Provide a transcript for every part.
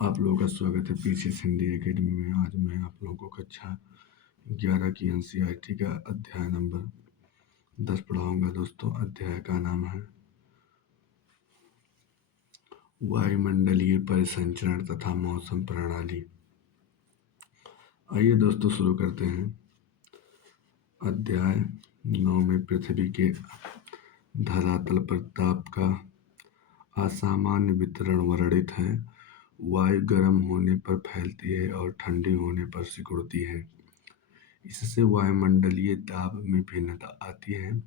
आप लोगों का स्वागत है पीसीएस हिंदी एकेडमी में। आज मैं आप लोगों को कक्षा 11 की एनसीईआरटी का अध्याय नंबर 10 पढ़ाऊंगा। दोस्तों, अध्याय का नाम है वायुमंडलीय परिसंचरण तथा मौसम प्रणाली। आइए दोस्तों शुरू करते हैं। अध्याय 9 में पृथ्वी के धरातल पर ताप का असामान्य वितरण वर्णित है। वायु गर्म होने पर फैलती है और ठंडी होने पर सिकुड़ती है। इससे वायुमंडलीय दाब में भिन्नता आती है।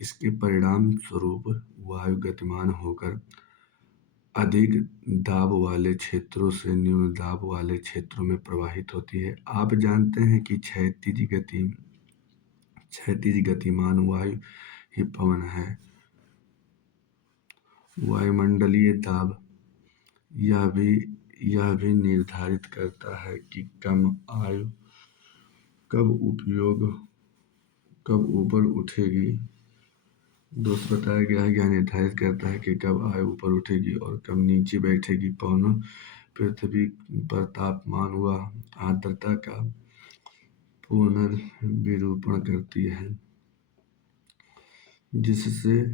इसके परिणाम स्वरूप वायु गतिमान होकर अधिक दाब वाले क्षेत्रों से न्यून दाब वाले क्षेत्रों में प्रवाहित होती है। आप जानते हैं कि क्षैतिज गतिमान वायु ही पवन है। वायुमंडलीय दाब यह भी निर्धारित करता है कि कम आयु कब ऊपर उठेगी। दोस्त बताया गया है, यह निर्धारित करता है कि कब आयु ऊपर उठेगी और कब नीचे बैठेगी। पवनों पृथ्वी पर तापमान व आर्द्रता का पुनर्विरूपण करती है, जिससे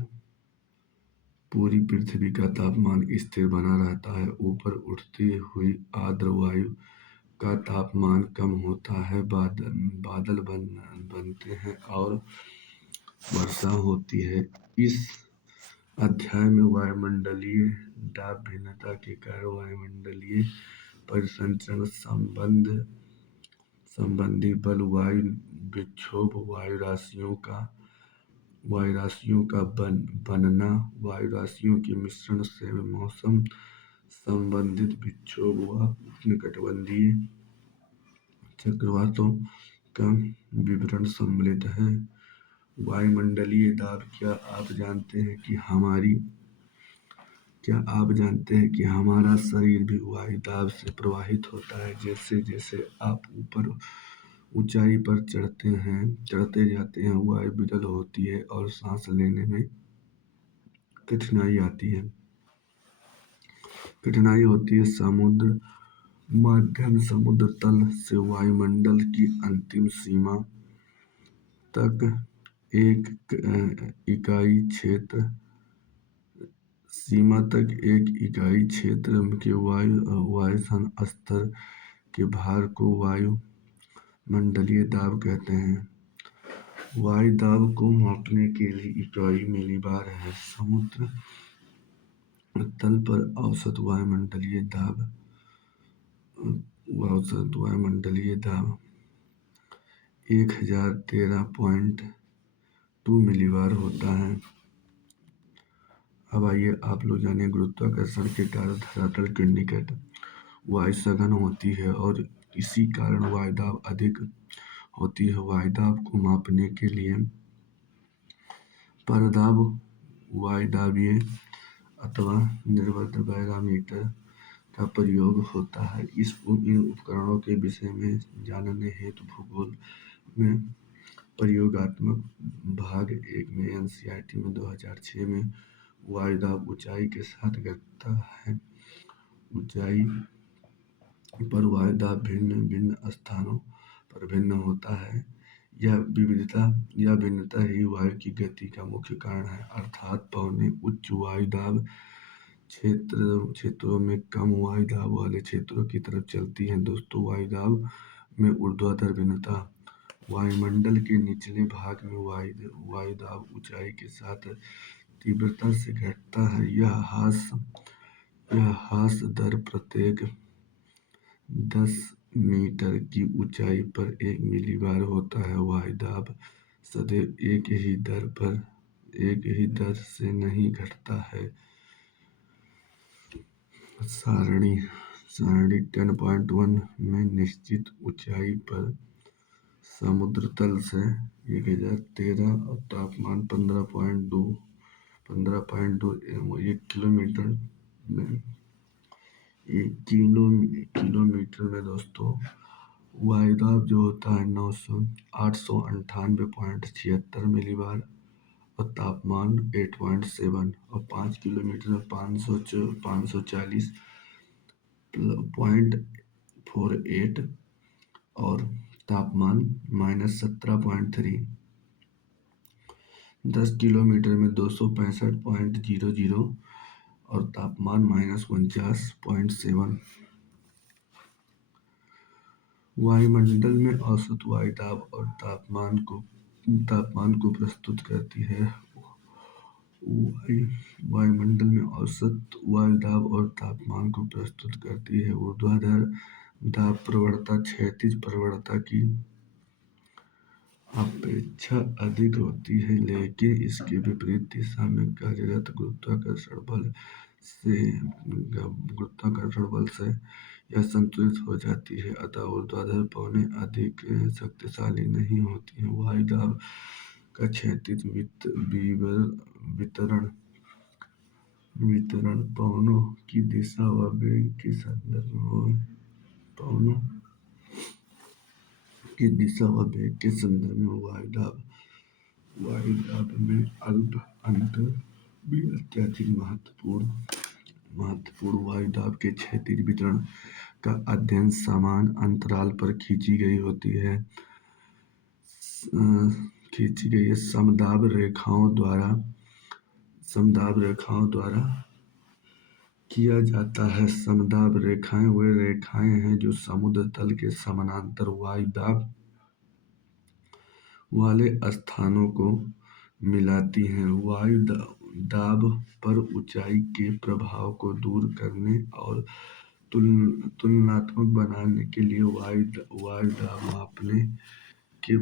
पूरी पृथ्वी का तापमान स्थिर बना रहता है। ऊपर उठती हुई आर्द्र वायु का तापमान कम होता है, बादल बनते हैं और वर्षा होती है। इस अध्याय में वायुमंडलीय दाब भिन्नता के कारण वायुमंडलीय परिसंचरण संबंधी बल, वायु विक्षोभ, वायुराशियों का बनना, वायुराशियों के मिश्रण से मौसम संबंधित विक्षोभ व उष्णकटिबंधीय चक्रवातों का विवरण सम्मिलित है। वायुमंडलीय दाब। क्या आप जानते हैं कि हमारा शरीर भी वायु दाब से प्रभावित होता है। जैसे जैसे आप ऊपर ऊंचाई पर चढ़ते जाते हैं, वायु विदल होती है और सांस लेने में कठिनाई होती है। मध्यम समुद्र तल से वायुमंडल की अंतिम सीमा तक एक इकाई क्षेत्र के वायुसन स्तर के भार को वायुमंडलीय दाब कहते हैं। वायु दाब को मापने के लिए इकाई मिलीबार है। समुद्र तल पर औसत वायुमंडलीय दाब 1013.2 मिलीबार होता है। अब आइए आप लोग जानिए, गुरुत्वाकर्षण के कारण धरातल के निकट वायु सघन होती है और इसी कारण वायुदाब अधिक होती है। वायुदाब को मापने के लिए परदाब, वायुदाबीय अथवा निर्बंध बैरोमीटर का प्रयोग होता है। इन उपकरणों के विषय में जानने हेतु भूगोल में प्रयोगात्मक भाग 1 में एनसीईआरटी में 2006 में वायुदाब ऊंचाई के साथ घटता है। ऊंचाई पर वायुदाब भिन्न भिन्न स्थानों पर भिन्न होता है। यह भिन्नता ही वायु की गति का मुख्य कारण है। अर्थात पवनें उच्च वायुदाब क्षेत्रों में कम वायुदाब वाले क्षेत्रों की तरफ चलती हैं। दोस्तों, वायुदाब में ऊर्ध्वाधर भिन्नता। वायुमंडल के निचले भाग में वायुदाब ऊंचाई के साथ तीव्रता से घटता है। यह ह्रास दर प्रत्येक 10 मीटर की ऊंचाई पर 1 मिलीबार होता है। वायुदाब सदैव एक ही दर से नहीं घटता है। सारणी 10.1 में निश्चित ऊंचाई पर समुद्र तल से 1013 और तापमान 15.2 1 किलोमीटर में दोस्तों वायुदाब जो होता है 898.76 मिलीबार और तापमान 8.7 और 5 किलोमीटर में 540 0.48 और तापमान -17.3। 10 किलोमीटर में 265.00 और तापमान -49.7। वायुमंडल में औसत वायुदाब और तापमान को प्रस्तुत करती है। वायुमंडल में औसत वायुदाब और तापमान को प्रस्तुत करती है। ऊर्ध्वाधर दाब प्रवणता क्षैतिज प्रवणता की अपेक्षा अधिक होती है, लेकिन इसके विपरीत दिशा में कार्यरत गुरुत्वाकर्षण बल से यह संतुलित हो जाती है। अतः ऊर्ध्वाधर पवनें अधिक शक्तिशाली नहीं होती हैं। वायुदाब का क्षैतिज वितरण पवनों की दिशा व वेग के संदर्भ में वायुदाब में अल्प अंतर भी अत्यधिक महत्वपूर्ण। वायुदाब के क्षैतिज वितरण का अध्ययन समान अंतराल पर खींची गई समदाब रेखाओं द्वारा किया जाता है। समदाब रेखाएं वे रेखाएं हैं जो समुद्र तल के समानांतर वायुदाब वाले स्थानों को मिलाती हैं। वायुदाब पर ऊंचाई के प्रभाव को दूर करने और तुलनात्मक बनाने के लिए वायुदाब मापने के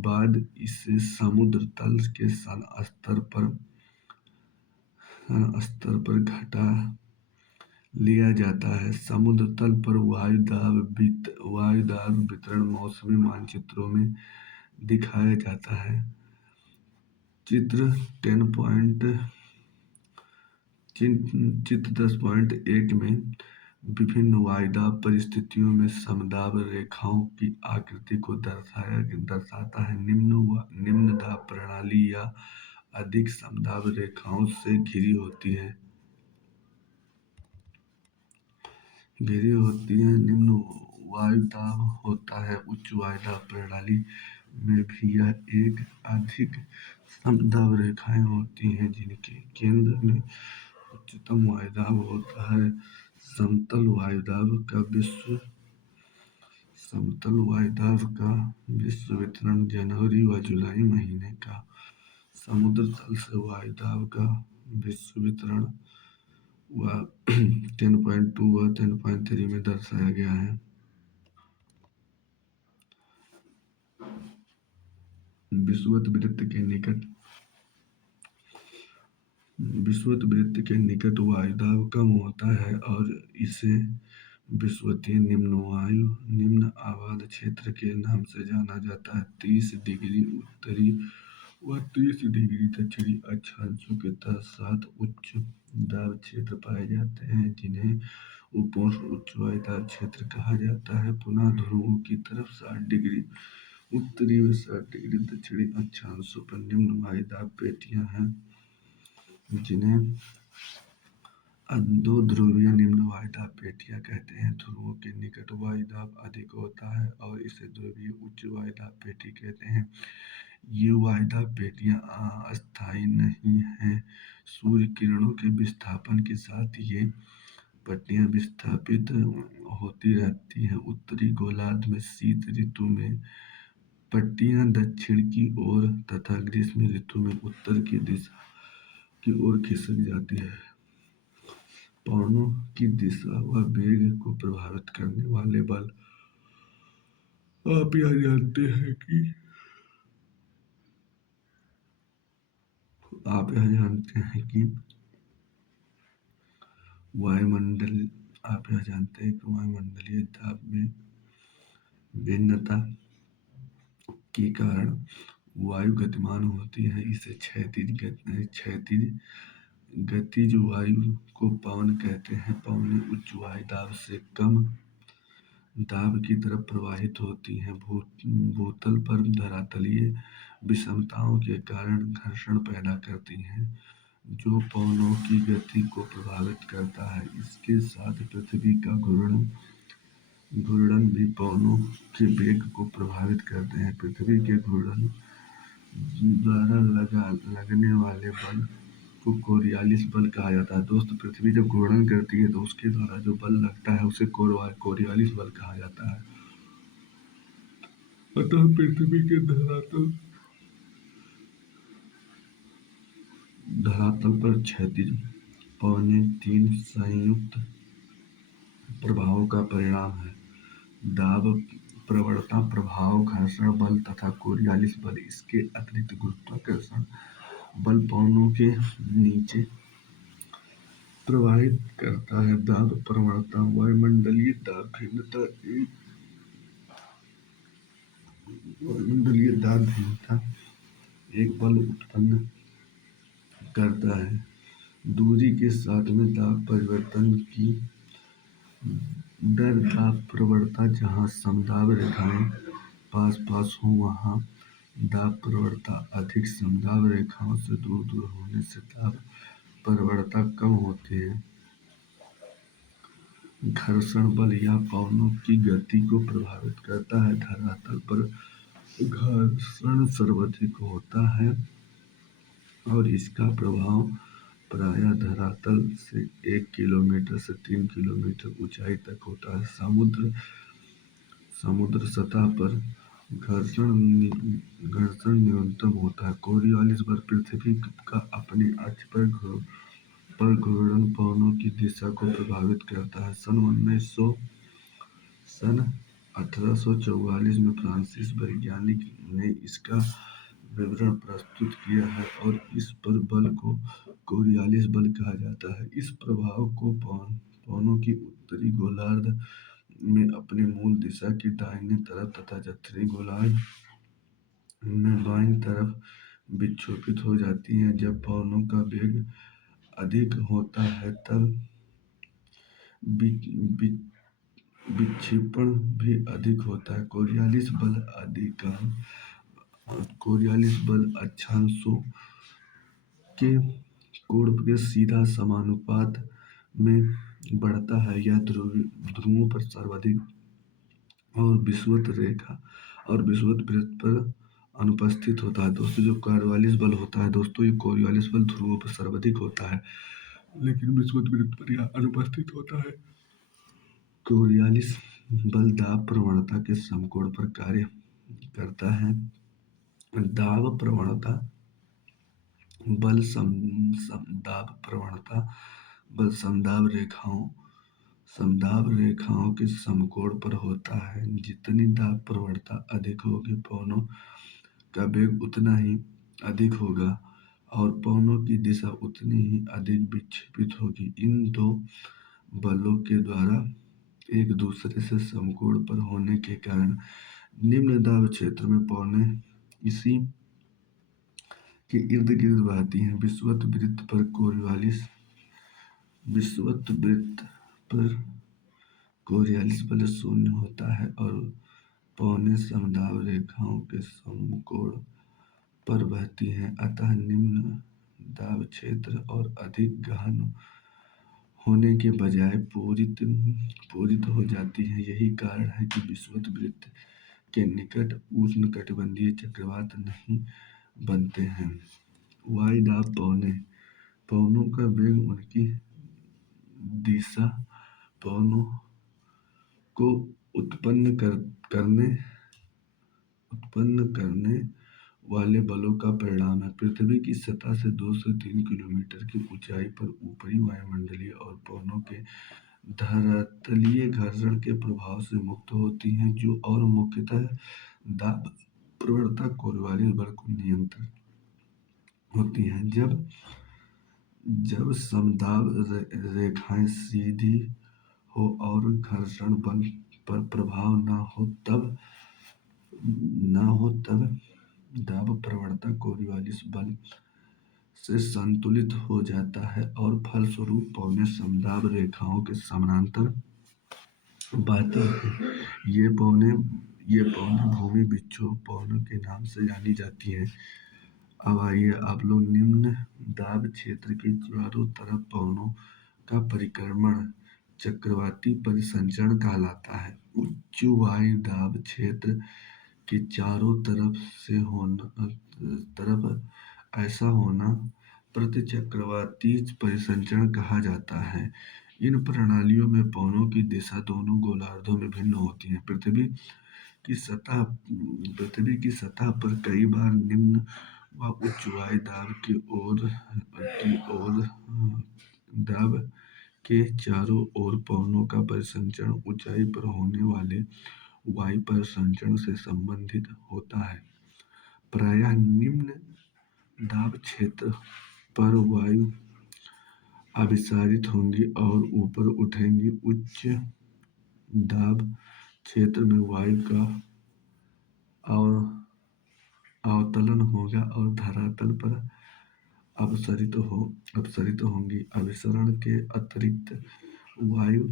बाद इसे समुद्र तल के स्तर पर घटा लिया जाता है। समुद्र तल पर वायुदाब वितरण मौसमी मानचित्रों में दिखाया जाता है। चित्र 10.1 में विभिन्न वायुदाब परिस्थितियों में समदाब रेखाओं की आकृति को दर्शाता है। निम्न दाब प्रणाली या अधिक समदाब रेखाओं से घिरी होती है। निम्न वायुदाब होता है। उच्च वायुदाब प्रणाली में भी यह एक अधिक समदाब रेखाएं होती हैं जिनके केंद्र में उच्चतम वायुदाब होता है। समतल वायुदाब का विश्व वितरण जनवरी व जुलाई महीने का समुद्र तल से वायुदाब का विश्व वितरण 10.2 व 10.3 में दर्शाया गया है। विषुवत के निकट वायुदाब कम होता है और इसे विषुवतीय निम्न आबाद क्षेत्र के नाम से जाना जाता है। 30 डिग्री उत्तरी व 30 डिग्री दक्षिणी अक्षांशों के तहत 7 उच्च दाब क्षेत्र पाए जाते हैं, जिन्हें उपोष्ण उच्च वायुदाब क्षेत्र कहा जाता है। पुनः ध्रुवों की तरफ 60 डिग्री उत्तरी व 60 डिग्री दक्षिणी अक्षांशों पर निम्न वायुदाब पेटियां हैं, जिन्हें दो ध्रुवीय निम्न वायुदाब पेटियां कहते हैं। ध्रुवों के निकट वायुदाब अधिक होता है और इसे ध्रुवीय उच्च वायुदाब पेटी कहते हैं। ये वायुदाब पेटियां अस्थायी नहीं हैं। सूर्य किरणों के विस्थापन के साथ ये पट्टियां विस्थापित होती रहती हैं। उत्तरी गोलार्ध में शीत ऋतु में पट्टियां दक्षिण की ओर तथा ग्रीष्म ऋतु में उत्तर की दिशा की ओर खिसक जाती है। पवनों की दिशा व वेग को प्रभावित करने वाले बल आप यह जानते हैं कि वायुमंडलीय दाब में भिन्नता के कारण वायु गतिमान होती है। इसे गतिज वायु को पवन कहते हैं। पवनें उच्च वायुदाब से कम दाब की तरफ प्रवाहित होती हैं। भूतल पर धरातलीय विषमताओं के कारण घर्षण पैदा करती हैं। जो पवनों की गति को प्रभावित करता है। इसके साथ पृथ्वी का घूर्णन भी पवनों के वेग को प्रभावित करते हैं। पृथ्वी के घूर्णन द्वारा लगने वाले बल को कोरियालिस बल कहा जाता है। दोस्त, पृथ्वी जब घूर्णन करती है तो उसके द्वारा जो बल लगता है उसे कोरियालिस बल कहा जाता है। अतः पृथ्वी के धरातल पर क्षैतिज पवनें 3 संयुक्त प्रभावों का परिणाम है: दाब, प्रवणता प्रभाव, घर्षण बल तथा कोरियालिस बल। इसके अतिरिक्त गुरुत्वाकर्षण बल पवनों के नीचे प्रभावित करता है। दाब प्रवणता वायुमंडलीय दाब भिन्नता एक बल उत्पन्न करता है। दूरी के साथ में दाब परिवर्तन की दर दाब प्रवणता। जहाँ समदाब रेखाएं पास पास हों वहाँ दाब प्रवणता अधिक, समदाब रेखाओं से दूर दूर होने से दाब प्रवणता कम होती है। घर्षण बल या पवनों की गति को प्रभावित करता है। धरातल पर घर्षण सर्वाधिक होता है और इसका प्रभाव प्रायः धरातल से 1 किलोमीटर से 3 किलोमीटर ऊंचाई तक होता है। समुद्र सतह पर घर्षण न्यूनतम होता है। कोरियालिस बल पृथ्वी का अपने अक्ष पर घूर्णन पवनों की दिशा को प्रभावित करता है। सन 1844 में फ्रांसीसी वैज्ञानिक ने इसका विवरण प्रस्तुत किया है और इस पर बल को कोरियालिस बल कहा जाता है। इस प्रभाव को पवनों की उत्तरी गोलार्ध में अपनी मूल दिशा की दाहिनी तरफ तथा दक्षिणी गोलार्ध में बाईं तरफ विक्षेपित हो जाती हैं। जब पवनों का वेग अधिक होता है तब विक्षेपण भी अधिक होता है। कोरियालिस बल अक्षांशों के कोण के सीधा समानुपात में बढ़ता है। यह ध्रुवों पर सर्वाधिक और विषुवत वृत्त पर अनुपस्थित होता है। दोस्तों, जो कोरियालिस बल होता है दोस्तों, ये कोरियालिस बल ध्रुवों पर सर्वाधिक होता है लेकिन विषुवत वृत्त पर यह अनुपस्थित होता है। कोरियालिस बल दाब प्रवणता के समकोण पर कार्य करता है। दाब प्रवणता बल समदाब रेखाओं के समकोण पर होता है। जितनी दाब प्रवणता अधिक होगी पवनों का वेग उतना ही अधिक होगा और पवनों की दिशा उतनी ही अधिक विक्षेपित होगी। इन दो बलों के द्वारा एक दूसरे से समकोण पर होने के कारण निम्न दाब क्षेत्र में पवनें इसी के इर्द गिर्द बहती हैं। विषुवत वृत्त पर कोरियालिस बल शून्य होता है और पवनें समदाब रेखाओं के समकोण पर बहती हैं। अतः निम्न दाब क्षेत्र और अधिक गहन होने के बजाय पूरित हो जाती है। यही कारण है कि विषुवत वृत्त के निकट उष्णकटिबंधीय चक्रवात नहीं बनते हैं। वायुदाब पवनों का वेग उनकी दिशा पवनों को उत्पन्न करने वाले बलों का परिणाम है। पृथ्वी की सतह से 2 से 3 किलोमीटर की ऊंचाई पर ऊपरी वायुमंडलीय और पवनों के धरातलीय घर्षण के प्रभाव से मुक्त होती हैं जो और मुख्यतः दाब प्रवणता कोरियालिस बल को नियंत्रित होती हैं। जब समदाब रेखाएं सीधी हो और घर्षण बल पर प्रभाव न हो तब दाब प्रवणता कोरियालिस बल से संतुलित हो जाता है और फलस्वरूप पवनें समदाब रेखाओं के समानांतर बहती हैं। ये पवनें भूमि विक्षोभ पवनों के नाम से जानी जाती हैं। अब आइए आप लोग निम्न दाब क्षेत्र के चारों तरफ पवनों का परिक्रमण चक्रवाती परिसंचरण कहलाता है। उच्च वायु दाब क्षेत्र के चारों तरफ ऐसा होना प्रतिचक्रवाती परिसंचरण कहा जाता है। इन प्रणालियों में पवनों की दिशा दोनों गोलार्धों में भिन्न होती है। पृथ्वी की सतह पर कई बार निम्न व उच्च वायु दाब के चारों ओर पवनों का परिसंचरण ऊंचाई पर होने वाले वायु परिसंचरण से संबंधित होता है। प्रायः निम्न दाब क्षेत्र पर वायु अभिसारित होंगी और ऊपर उठेंगी। उच्च दाब क्षेत्र में वायु का अवतलन होगा और धरातल पर अपसरित होंगी। अभिसरण के अतिरिक्त वायु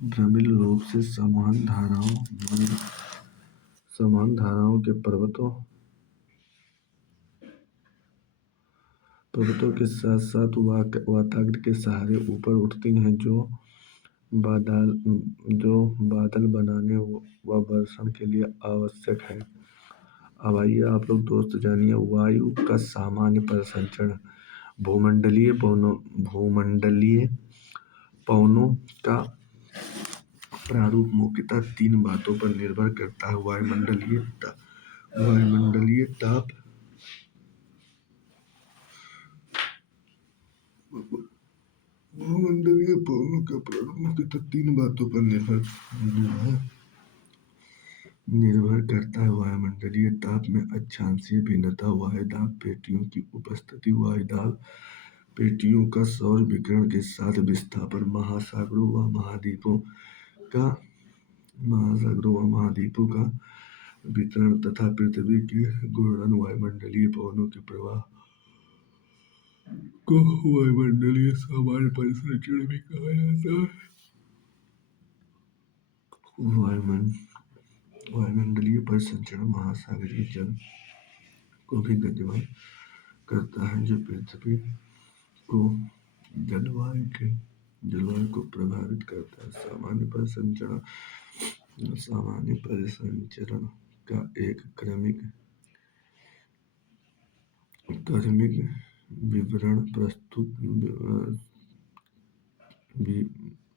भ्रमिल रूप से समान धाराओं के पर्वतों के साथ साथ वाताग्र के सहारे ऊपर उठती हैं, जो बादल बनाने व वर्षण के लिए आवश्यक है। अब आइए आप लोग दोस्त जानिए वायु का सामान्य परिसंचरण। भूमंडलीय पवनों का प्रारूप मुख्यतः 3 बातों पर निर्भर करता है। वायुमंडलीय ताप, भूमंडलीय पवनों का प्रारूप मुख्यतः 3 बातों पर निर्भर करता है। वायुमंडलीय ताप में अक्षांशीय भिन्नता, वायुदाब पेटियों की उपस्थिति, वायुदाब पेटियों का सौर विकिरण के साथ विस्थापन, महासागरों व महाद्वीपों का वितरण तथा पृथ्वी की घूर्णन। वायुमंडलीय पवनों के प्रवाह को वायुमंडलीय सामान्य परिसंचरण भी कहा जाता है। वायुमंडलीय परिसंचरण महासागरीय जल को भी गतिमान करता है, जो पृथ्वी को जलवायु को प्रभावित करता है। सामान्य परिसंचरण का एक क्रमिक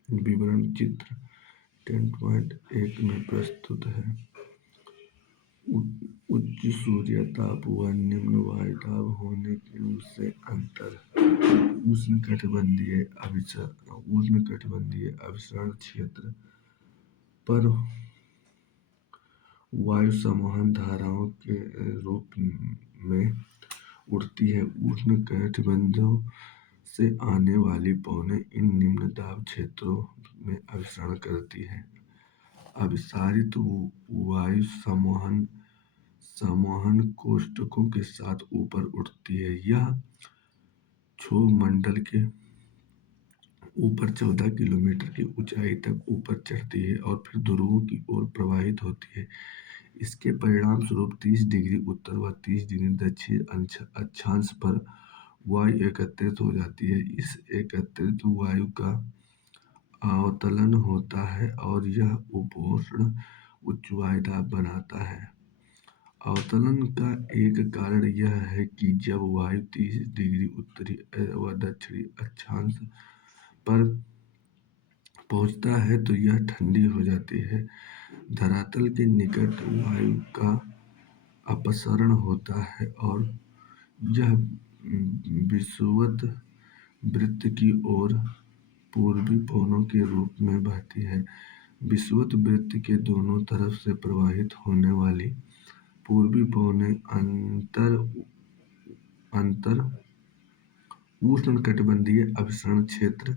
विवरण चित्र 10.1 में प्रस्तुत है। उच्च सूर्यताप व निम्न वायुदाब होने से अंतर उष्णकटिबंधीय अभिसरण क्षेत्र पर वायु संवहन धाराओं के रूप में उड़ती है। उष्णकटिबंधों से आने वाली पवनें इन निम्न दाब क्षेत्रों में अभिसरण करती हैं। अभिसारित वायु संवहन कोष्ठकों के साथ ऊपर उठती है। यह क्षोभ मंडल के ऊपर 14 किलोमीटर की ऊंचाई तक ऊपर चढ़ती है और फिर ध्रुवों की ओर प्रवाहित होती है। इसके परिणाम स्वरूप 30 डिग्री उत्तर व 30 डिग्री दक्षिण अक्षांश पर वायु एकत्रित हो जाती है। इस एकत्रित वायु का अवतलन होता है और यह उपोष्ण उच्च वायुदाब बनाता है। अवतलन का एक कारण यह है कि जब वायु 30 डिग्री उत्तरी व दक्षिणी अक्षांश पर पहुंचता है तो यह ठंडी हो जाती है। धरातल के निकट वायु का अपसरण होता है और यह विषुवत वृत्त की ओर पूर्वी पवनों के रूप में बहती है। विषुवत वृत्त के दोनों तरफ से प्रवाहित होने वाली पूर्वी पवनें अंतर उष्णकटिबंधीय अभिसरण क्षेत्र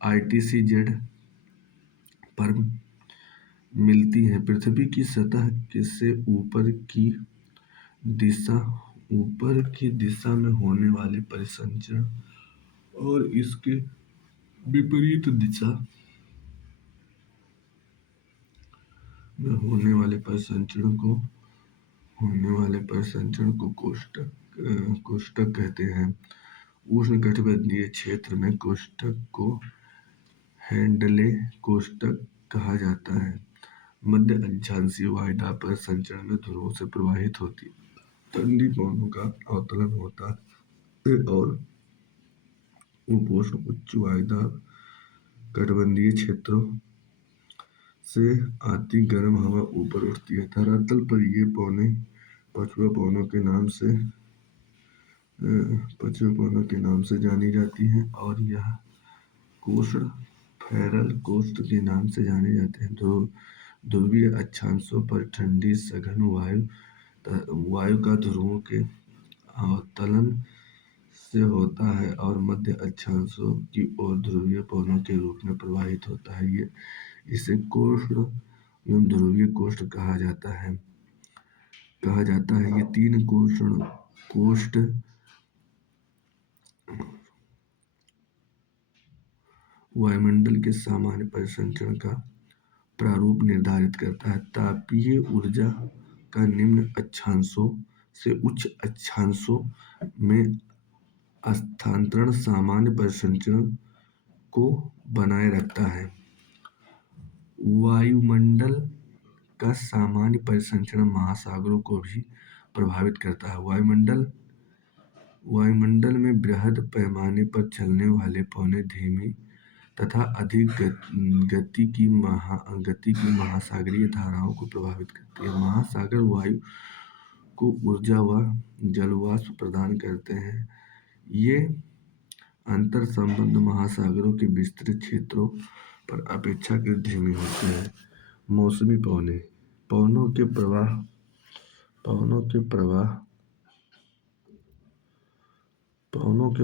ITCZ पर मिलती हैं। पृथ्वी की सतह से ऊपर की दिशा में होने वाले परिसंचरण और इसके विपरीत दिशा में होने वाले परिसंचरण को होने वाले परिसंचरण को कोष्ठक कहते हैं। उष्णकटिबंधीय क्षेत्र में कोष्ठक को हैंडले कोष्ठक कहा जाता है। मध्य अक्षांशीय वायुदाब परिसंचरण में ध्रुवों से प्रवाहित होती ठंडी पवनों का अवतरण होता है और उपोष्ण उच्च वायुदाब कटिबंधीय क्षेत्रों से आती गर्म हवा ऊपर उठती है। धरातल पर ये पवनें पछुआ पवनों के नाम से जानी जाती हैं और यह कोष्ण फेरल कोष्ठ के नाम से जाने जाते हैं। ध्रुवीय अक्षांशों पर ठंडी सघन वायु का ध्रुवों के अवतरण से होता है और मध्य अक्षांशों की ओर ध्रुवीय पवनों के रूप में प्रवाहित होता है। इसे कोष्ण एवं ध्रुवीय कोष्ठ कहा जाता है। ये तीन कोष्ठ वायुमंडल के सामान्य परिसंचरण का प्रारूप निर्धारित करता है। तापीय ऊर्जा का निम्न अक्षांशों से उच्च अक्षांशों में स्थानांतरण सामान्य परिसंचरण को बनाए रखता है। वायुमंडल का सामान्य परिसंचरण महासागरों को भी प्रभावित करता है। वायुमंडल में बृहद पैमाने पर चलने वाले पवनें धीमी तथा अधिक गति की महासागरीय धाराओं को प्रभावित करती है। महासागर वायु को ऊर्जा व जलवाष्प प्रदान करते हैं। ये अंतर संबंध महासागरों के विस्तृत क्षेत्रों पर अपेक्षाकृत धीमे होते हैं। मौसमी पवनें पवनों के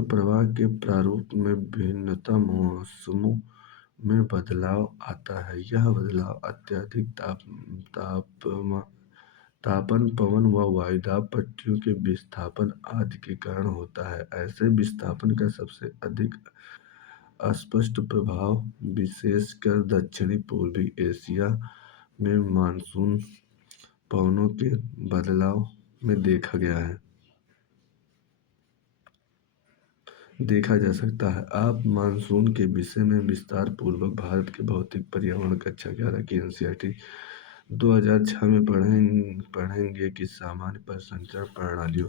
प्रवाह के प्रारूप में भिन्नता मौसमों में बदलाव आता है। यह बदलाव अत्यधिक तापन पवन व वायुदाब पट्टियों के विस्थापन आदि के कारण होता है। ऐसे विस्थापन का सबसे अधिक स्पष्ट प्रभाव विशेषकर दक्षिणी पूर्वी एशिया में मानसून पवनों के बदलाव में देखा जा सकता है। आप मानसून के विषय में विस्तार पूर्वक भारत के भौतिक पर्यावरण कक्षा 11 की एनसीईआरटी 2006 में पढ़ेंगे कि सामान्य परिसंचरण प्रणालियों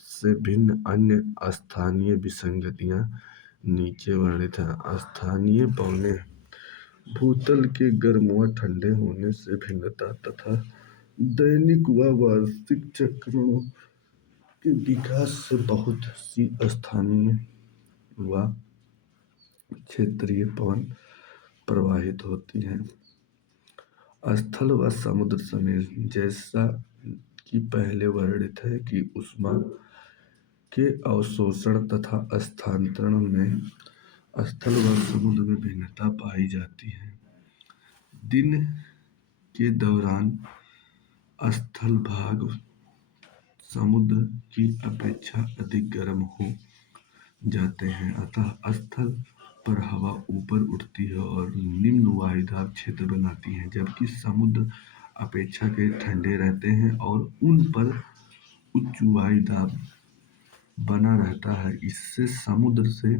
से भिन्न अन्य स्थानीय विसंगतियां नीचे वर्णित हैं। स्थानीय पवनें भूतल के गर्म व ठंडे होने से भिन्नता तथा दैनिक व वार्षिक चक्रों के विकास से बहुत सी स्थानीय व क्षेत्रीय पवन प्रवाहित होती हैं। स्थल व समुद्र समीर जैसा कि पहले वर्णित है कि ऊष्मा के अवशोषण तथा स्थानांतरण में स्थल व समुद्र में भिन्नता पाई जाती है। दिन के दौरान स्थल भाग समुद्र की अपेक्षा अधिक गर्म हो जाते हैं, अतः स्थल पर हवा ऊपर उठती है और निम्न वायुदाब क्षेत्र बनाती है, जबकि समुद्र अपेक्षाकृत ठंडे रहते हैं और उन पर उच्च वायुदाब बना रहता है। इससे समुद्र से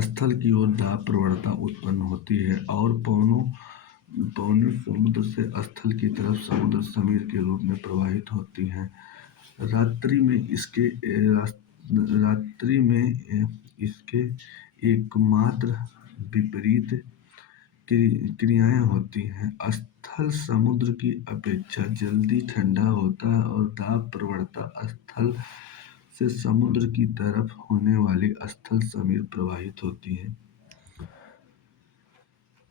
स्थल की ओर दाब प्रवणता उत्पन्न होती है और पवनें समुद्र से स्थल की तरफ समुद्र समीर के रूप में प्रवाहित होती हैं। रात्रि में इसके एकमात्र विपरीत क्रियाएं होती हैं। स्थल समुद्र की अपेक्षा जल्दी ठंडा होता है और दाब प्रवणता स्थल से समुद्र की तरफ होने वाली स्थल समीर प्रवाहित होती है।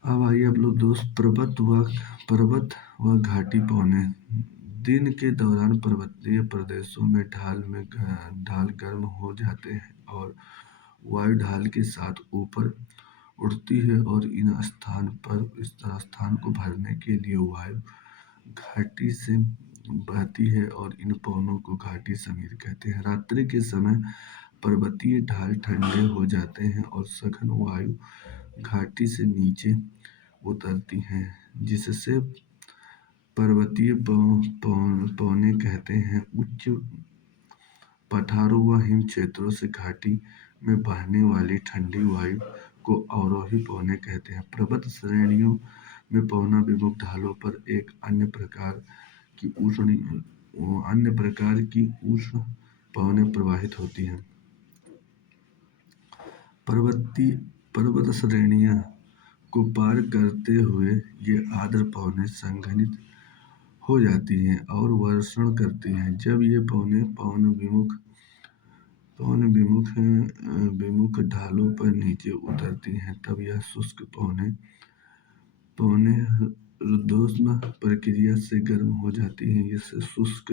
अब आइए आप लोग दोस्त पर्वत व घाटी पवनें। दिन के दौरान पर्वतीय प्रदेशों में ढाल गर्म हो जाते हैं और वायु ढाल के साथ ऊपर उड़ती है और इस स्थान को भरने के लिए वायु घाटी से बहती है और इन पवनों को घाटी समीर कहते हैं। रात्रि के समय पर्वतीय ढाल ठंडे हो जाते हैं और सघन वायु घाटी से नीचे उतरती हैं, जिससे पर्वतीय पवने कहते हैं। उच्च पठारों व हिम क्षेत्रों से घाटी में बहने वाली ठंडी वायु को अवरोही पवने कहते हैं। पर्वत श्रेणियों में पवना विमुख ढालों पर एक अन्य प्रकार की उष्ण पवनें प्रवाहित होती हैं। पर्वत श्रेणियां को पार करते हुए ये आर्द्र पवनें संघनित हो जाती हैं और वर्षण करती हैं। जब ये पवनें विमुख ढालों पर नीचे उतरती हैं, तब यह शुष्क पवनें रुद्धोष्म प्रक्रिया से गर्म हो जाती हैं। इससे शुष्क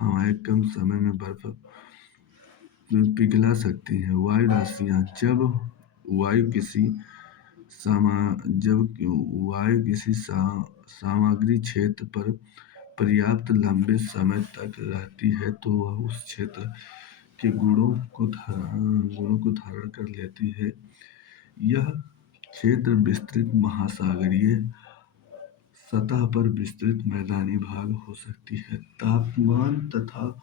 हवाएं कम समय में बर्फ पिघला सकती हैं। वायु राशियां जब वायु किसी सामग्री क्षेत्र पर पर्याप्त लंबे समय तक रहती है तो वह उस क्षेत्र के गुणों को धारण कर लेती है। यह क्षेत्र विस्तृत महासागरीय सतह पर विस्तृत मैदानी भाग हो सकती है। तापमान तथा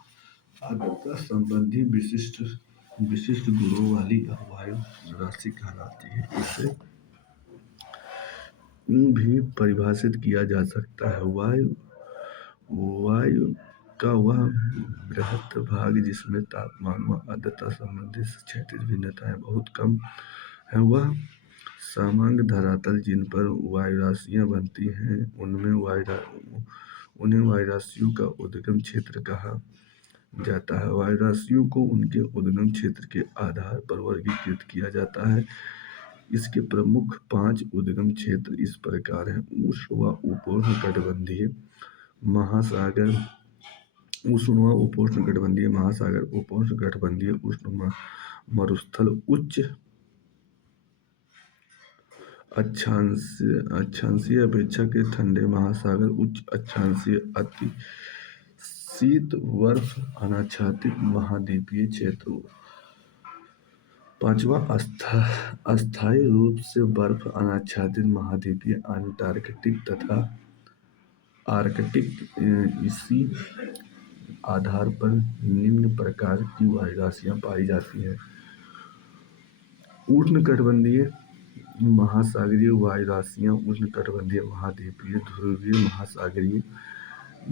आर्द्रता संबंधी विशिष्ट गुणों वाली वायु राशि कहलाती है। इसे भी परिभाषित किया जा सकता है। वायु का वह बृहत भाग जिसमें तापमान व आर्द्रता संबंधी क्षैतिज भिन्नताएं बहुत कम है, वह सामान्य धरातल जिन पर वायु राशियां बनती हैं उन्हें वायु राशियों का उद्गम क्षेत्र कहा जाता है। वायु राशियों को उनके उद्गम क्षेत्र के आधार पर वर्गीकृत किया जाता है। इसके प्रमुख 5 उद्गम क्षेत्र इस प्रकार हैं। उष्ण व उपोष्णकटिबंधीय महासागर, उपोष्णकटिबंधीय उष्ण मरुस्थल, उच्च अक्षांशीय अपेक्षाकृत ठंडे महासागर, उच्च अक्षांशीय अति शीत बर्फ अनाच्छादित महाद्वीपीय क्षेत्र। 5वां अस्थायी रूप से बर्फ अनाच्छादित महाद्वीपीय अंटार्कटिक तथा आर्कटिक। इसी आधार पर निम्न प्रकार की वायु राशियां पाई जाती हैं। उष्णकटिबंधीय महासागरीय वायु राशियां उष्णकटिबंधीय महाद्वीपीय,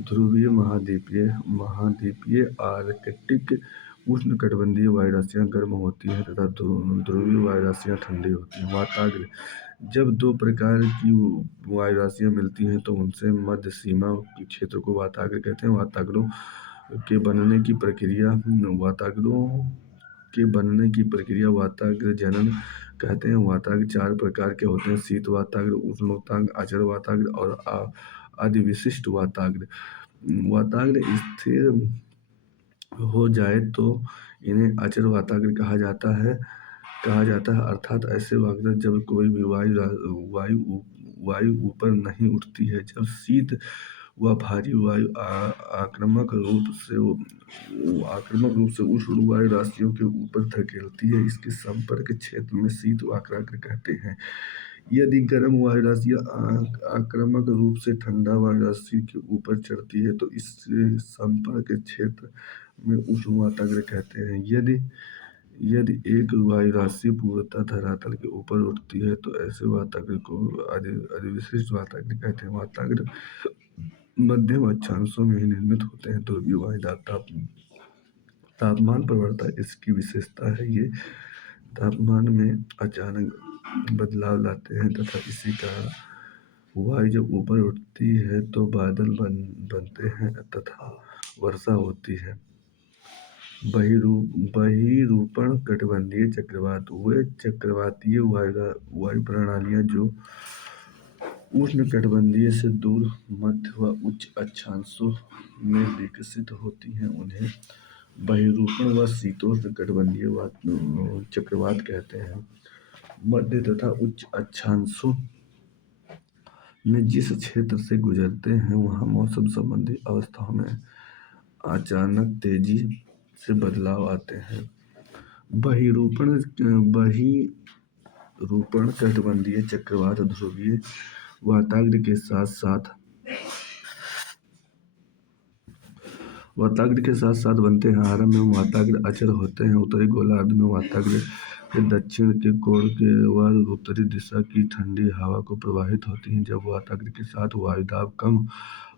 ध्रुवीय महाद्वीपीय, आर्कटिक। उष्णकटिबंधीय वायु राशियां गर्म होती हैं तथा ध्रुवीय वायु राशियां ठंडी होती हैं। वाताग्र जब 2 प्रकार की वायु राशियां मिलती हैं तो उनसे मध्य सीमा के क्षेत्र को वाताग्र कहते हैं। वाताग्रों के बनने की प्रक्रिया वाताग्र जनन कहते हैं। वाताग्र 4 प्रकार के होते हैं: शीत वाताग्र, उष्ण वाताग्र, अचल वाताग्र और अधिविशिष्ट वाताग्र। वाताग्र स्थिर हो जाए तो इन्हें अचल वाताग्र कहा जाता है, अर्थात ऐसे वाताग्र जब कोई भी वायु ऊपर नहीं उठती है। जब शीत व भारी वायु आक्रामक रूप से उष्ण वायु राशियों के ऊपर धकेलती है, इसके संपर्क क्षेत्र में शीत वक्राग्र कहते हैं। यदि गर्म वायु राशियां आक्रामक रूप से ठंडा वायु राशि के ऊपर चढ़ती है तो इससे संपर्क क्षेत्र में उष्ण वाताग्र कहते हैं। यदि एक वायु राशि पूर्णतः धरातल के ऊपर उठती है तो ऐसे वाताग्र को अधिविशिष्ट वाताग्र कहते हैं। वाताग्र मध्यम अक्षांशों में ही निर्मित होते हैं। ध्रुवीय वायुदाब तापमान प्रवणता इसकी विशेषता है। ये तापमान में अचानक बदलाव लाते हैं तथा इसी कारण वायु जब ऊपर उठती है तो बादल बनते हैं तथा वर्षा होती है। बहिरूपण कटिबंधीय चक्रवात वे चक्रवातीय वायु प्रणालियां जो उष्णकटिबंधीय से दूर मध्य व उच्च अक्षांशों में विकसित होती हैं, उन्हें बहिरूपण व शीतोष्ण कटिबंधीय चक्रवात कहते हैं। मध्य तथा उच्च अक्षांशों में जिस क्षेत्र से गुजरते हैं वहां मौसम संबंधी अवस्थाओं में अचानक तेजी से बदलाव आते हैं। बहिरूपण कटिबंधीय चक्रवात ध्रुवीय वाताग्र के साथ साथ वाताग्र के साथ साथ बनते हैं। आरंभ में वाताग्र अचर होते हैं। उत्तरी गोलार्ध में वाताग्र के दक्षिण के कोण के बाद उत्तरी दिशा की ठंडी हवा को प्रवाहित होती है। जब वाताग्र के साथ वायुदाब कम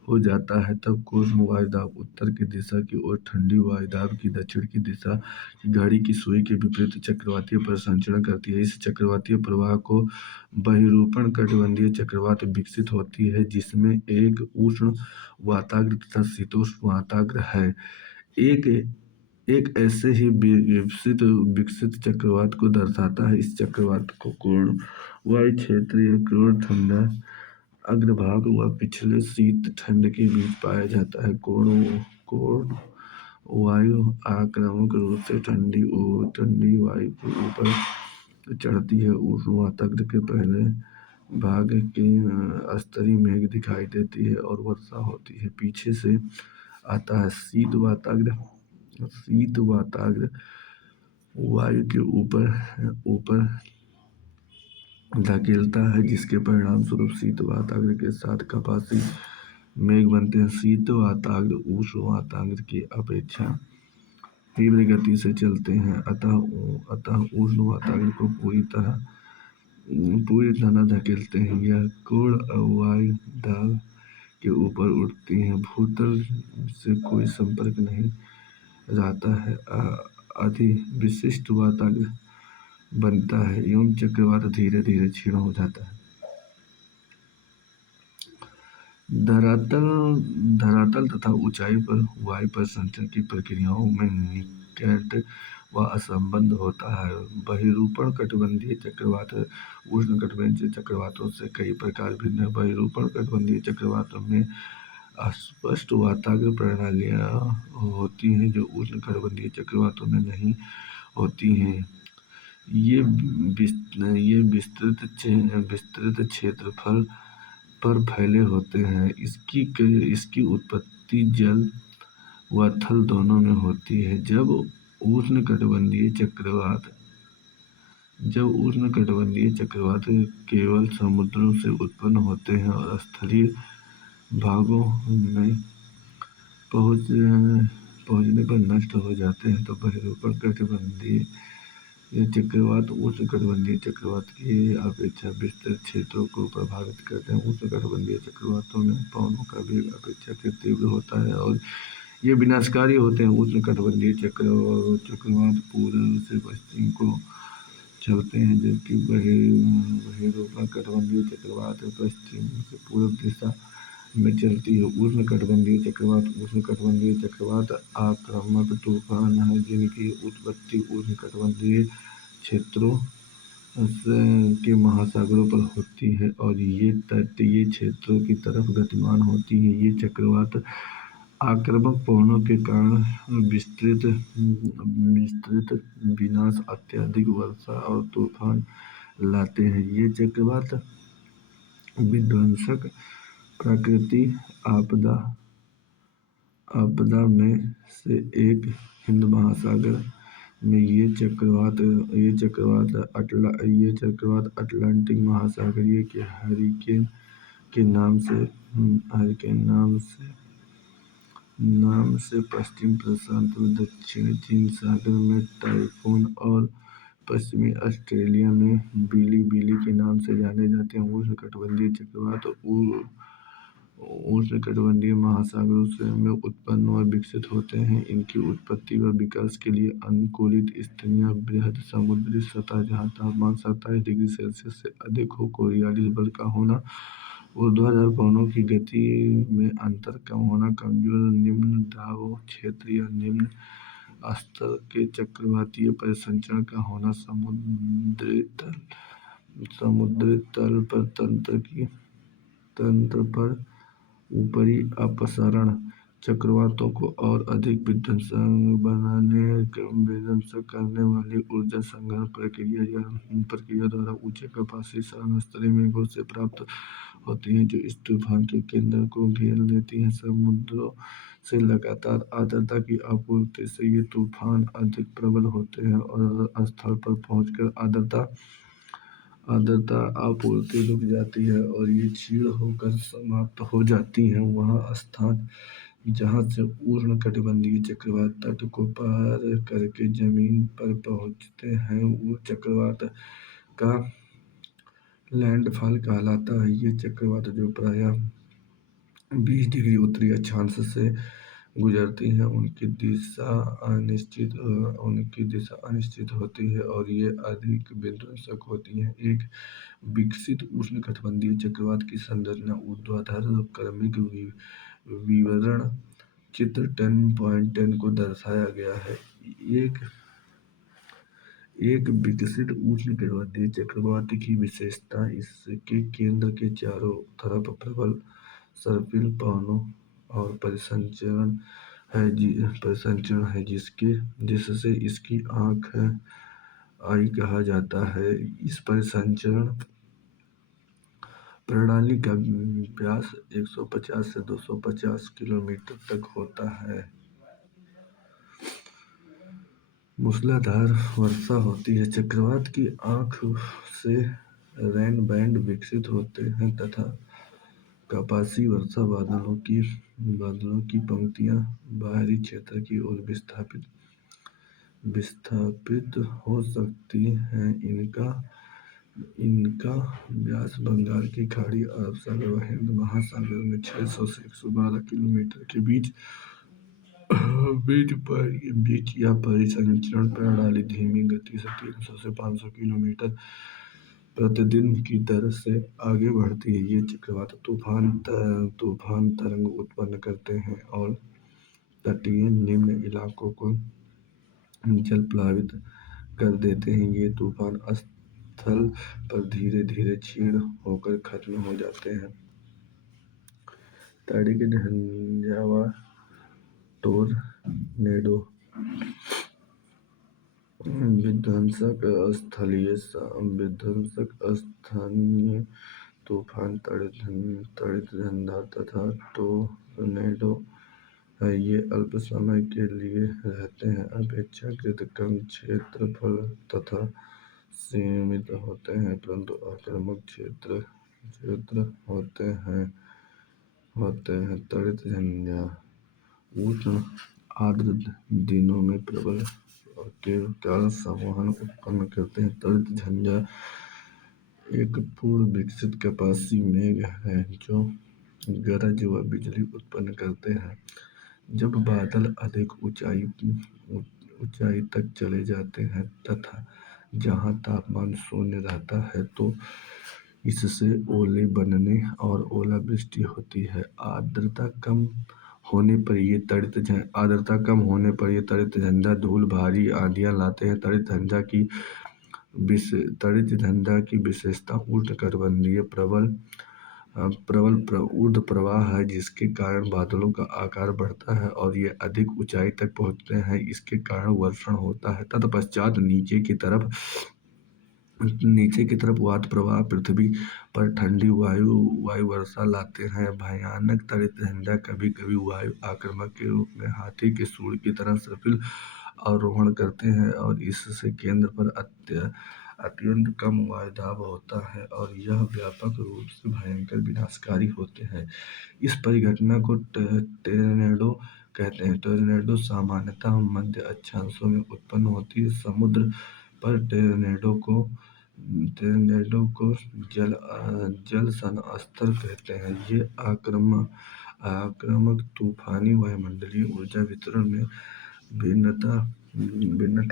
हो जाता है तब कोष्ण वायुदाब उत्तर की दिशा की ओर, ठंडी वायुदाब की दक्षिण की दिशा की घड़ी की सुई के विपरीत चक्रवातीय परिसंचरण करती है। इस चक्रवातीय प्रवाह को बहिरूपण कटिबंधीय चक्रवात विकसित होती है, जिसमें एक उष्ण वाताग्र तथा शीतोष्ण वाताग्र है। एक एक ऐसे ही विकसित चक्रवात को दर्शाता है। इस चक्रवात को कोण वायु क्षेत्र या कोण ठंडा अग्रभाग व पिछले शीत ठंड के बीच पाया जाता है। कोण वायु आक्रामक रूप से ठंडी वायु के ऊपर चढ़ती है। उष्ण वाताग्र के पहले भाग के स्तरीय मेघ दिखाई देती है और वर्षा होती है। पीछे से आता है शीत वाताग्र। शीत वाताग्र वायु के ऊपर धकेलता है, जिसके परिणाम स्वरूप शीत वाताग्र के साथ कपासी मेघ बनते हैं। शीत वाताग्र उष्ण वाताग्र की अपेक्षा तीव्र गति से चलते हैं, अतः उष्ण वाताग्र को पूरी तरह धकेलते हैं। यह कोण वायुदाब के ऊपर उठती हैं। भूतल से कोई संपर्क नहीं रहता है। अधिविशिष्ट वाताग्र बनता है एवं चक्रवात धीरे धीरे क्षीण हो जाता है। धरातल तथा ऊंचाई पर वायु परिसंचरण की प्रक्रियाओं में निकट व असंबद्ध होता है। बहिरूपण कटिबंधीय चक्रवात उष्णकटिबंधीय चक्रवातों से कई प्रकार भिन्न है। बहिरूपण कटिबंधीय चक्रवातों में अस्पष्ट वाताग्र प्रणालियां होती हैं, जो उष्णकटिबंधीय चक्रवातों में नहीं होती हैं। ये विस्तृत क्षेत्रफल पर फैले होते हैं। इसकी उत्पत्ति जल व थल दोनों में होती है। जब उष्णकटिबंधीय चक्रवात केवल समुद्रों से उत्पन्न होते हैं और स्थलीय भागों में पहुंचने पर नष्ट हो जाते हैं, तो बहिरूपण कटिबंधीय चक्रवात उष्णकटिबंधीय चक्रवात की अपेक्षा विस्तृत क्षेत्रों को प्रभावित करते हैं। उष्णकटिबंधीय चक्रवातों में पवनों का वेग अपेक्षाकृत तीव्र होता है और ये विनाशकारी होते हैं। उष्णकटिबंधीय चक्रवात पूर्व से पश्चिम को चलते हैं, जबकि बहिरूपण कटिबंधीय चक्रवात पश्चिम से पूर्व दिशा में चलती है। उष्णकटिबंधीय चक्रवात आक्रामक तूफान है, जिनकी उत्पत्ति उष्णकटिबंधीय क्षेत्रों के महासागरों पर होती है और ये तटीय क्षेत्रों की तरफ गतिमान होती है। ये चक्रवात आक्रामक पवनों के कारण विस्तृत विनाश, अत्यधिक वर्षा और तूफान लाते हैं। ये चक्रवात विध्वंसक प्राकृतिक आपदा में से एक हिंद महासागर में ये चक्रवात अटलांटिक महासागरीय के हरिकेन के नाम से पश्चिम प्रशांत में, दक्षिणी चीन सागर में टाइफून और पश्चिमी ऑस्ट्रेलिया में बिली के नाम से जाने जाते हैं। उष्णकटिबंधीय चक्रवात उष्णकटिबंधीय महासागरों में उत्पन्न और विकसित होते हैं। इनकी उत्पत्ति व विकास के लिए अनुकूलित स्थितियां बृहद समुद्री सतह, जहां तापमान 27 डिग्री सेल्सियस से अधिक हो, कोरियालिस बल का होना, ऊर्ध्वाधर पवनों की गति में अंतर कम होना, कमजोर निम्न दाब क्षेत्र या निम्न स्तर के चक्रवातीय परिसंचरण का होना, समुद्री तल पर तंत्र पर ऊपरी अपसरण चक्रवातों को और अधिक विध्वंसक करने वाली ऊर्जा संग्रहण प्रक्रिया द्वारा ऊंचे कपासी सारण स्तरीय मेघों से प्राप्त होती है, जो इस तूफान के केंद्र को घेर लेती है। समुद्रों से लगातार आर्द्रता की आपूर्ति से ये तूफान अधिक प्रबल होते हैं और स्थल पर पहुंचकर आर्द्रता आपूर्ति रुक जाती है और ये क्षीण होकर समाप्त हो जाती है। वह स्थान जहाँ से उष्णकटिबंधीय चक्रवात तट को पार करके जमीन पर पहुंचते हैं वो चक्रवात का लैंडफॉल कहलाता है। ये चक्रवात जो प्रायः 20 डिग्री उत्तरी अक्षांश से गुजरती हैं उनकी दिशा अनिश्चित होती है और ये अधिक विध्वंसक होती हैं। एक विकसित उष्णकटिबंधीय चक्रवात की संरचना ऊर्ध्वाधर क्रमिक विवरण चित्र 10.10 को दर्शाया गया है। एक विकसित उष्णकटिबंधीय चक्रवात की विशेषता इसके केंद्र के चारों तरफ प्रबल सर्पिल पवनों और परिसंचरण है जिससे इसकी आँख आई कहा जाता है। इस परिसंचरण प्रणाली का व्यास 150 से 250 किलोमीटर तक होता है। मूसलाधार वर्षा होती है। चक्रवात की आँख से रेन बैंड विकसित होते हैं तथा कपासी वर्षा बादलों की पंक्तियाँ बाहरी क्षेत्र की ओर विस्थापित हो सकती हैं। इनका व्यास बंगाल की खाड़ी, अरब सागर व हिंद महासागर में 600 से 112 किलोमीटर के बीच या परिसंचरण प्रणाली धीमी गति से 300 से 500 किलोमीटर प्रतिदिन की दर से आगे बढ़ती है। ये चक्रवात तूफान तरंग उत्पन्न करते हैं और तटीय निम्न इलाकों को जलप्लावित कर देते हैं। ये तूफान स्थल पर धीरे धीरे क्षीण होकर खत्म हो जाते हैं। तड़ित झंझावात टोरनेडो विध्वंसक स्थानीय तूफान तड़ित झंझावात तथा टोरनेडो है। ये अल्प समय के लिए रहते हैं, अपेक्षाकृत कम क्षेत्रफल तथा सीमित होते हैं, परंतु आक्रामक क्षेत्र होते हैं। तड़ित झंझा उष्ण आर्द्र दिनों में प्रबल के कारण संवहन उत्पन्न करते हैं। तड़ित झंझा एक पूर्ण विकसित कपासी मेघ है जो गरज व बिजली उत्पन्न करते हैं। जब बादल अधिक ऊंचाई तक चले जाते हैं तथा जहां तापमान शून्य रहता है तो इससे ओले बनने और ओलावृष्टि होती है। आर्द्रता कम होने पर ये तड़ित झंझा धूल भरी आंधियां लाते हैं। तड़ित झंझा की विशेषता उष्णकटिबंधीय प्रबल ऊर्ध्व प्रवाह है जिसके कारण बादलों का आकार बढ़ता है और ये अधिक ऊंचाई तक पहुंचते हैं। इसके कारण वर्षण होता है। तत्पश्चात नीचे की तरफ वात प्रवाह पृथ्वी पर ठंडी वायु वर्षा लाते हैं। भयानक तड़ित झंझा कभी कभी वायु आक्रमण के रूप में हाथी के सूंड की तरह सर्पिल आरोहण करते हैं और इससे केंद्र पर अत्यंत कम वायुदाब होता है और यह व्यापक रूप से भयंकर विनाशकारी होते हैं। इस परिघटना को टोर्नेडो कहते हैं। टोर्नेडो सामान्यतः मध्य अक्षांशों में उत्पन्न होती है। समुद्र पर टोर्नेडो को जल स्तर कहते हैं। ये आक्रामक तूफानी वायुमंडलीय ऊर्जा वितरण में भिन्नता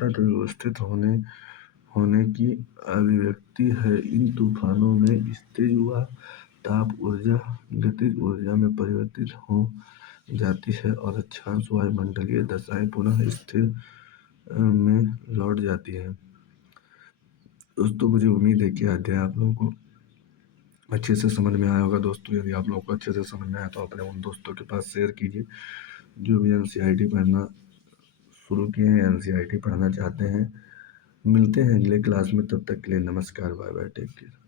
व्यवस्थित होने की अभिव्यक्ति है। इन तूफानों में स्थिर व ताप ऊर्जा गतिज ऊर्जा में परिवर्तित हो जाती है और अक्षांश वायुमंडलीय दशाएं पुनः स्थिर में लौट जाती हैं। दोस्तों, मुझे उम्मीद है कि अध्याय आप लोगों को अच्छे से समझ में आया होगा। दोस्तों, यदि आप लोगों को अच्छे से समझ में आया तो अपने उन दोस्तों के पास शेयर कीजिए जो भी NCERT पढ़ना शुरू किए हैं, NCERT पढ़ना चाहते हैं। मिलते हैं अगले क्लास में, तब तक के लिए नमस्कार, बाय बाय, टेक केयर।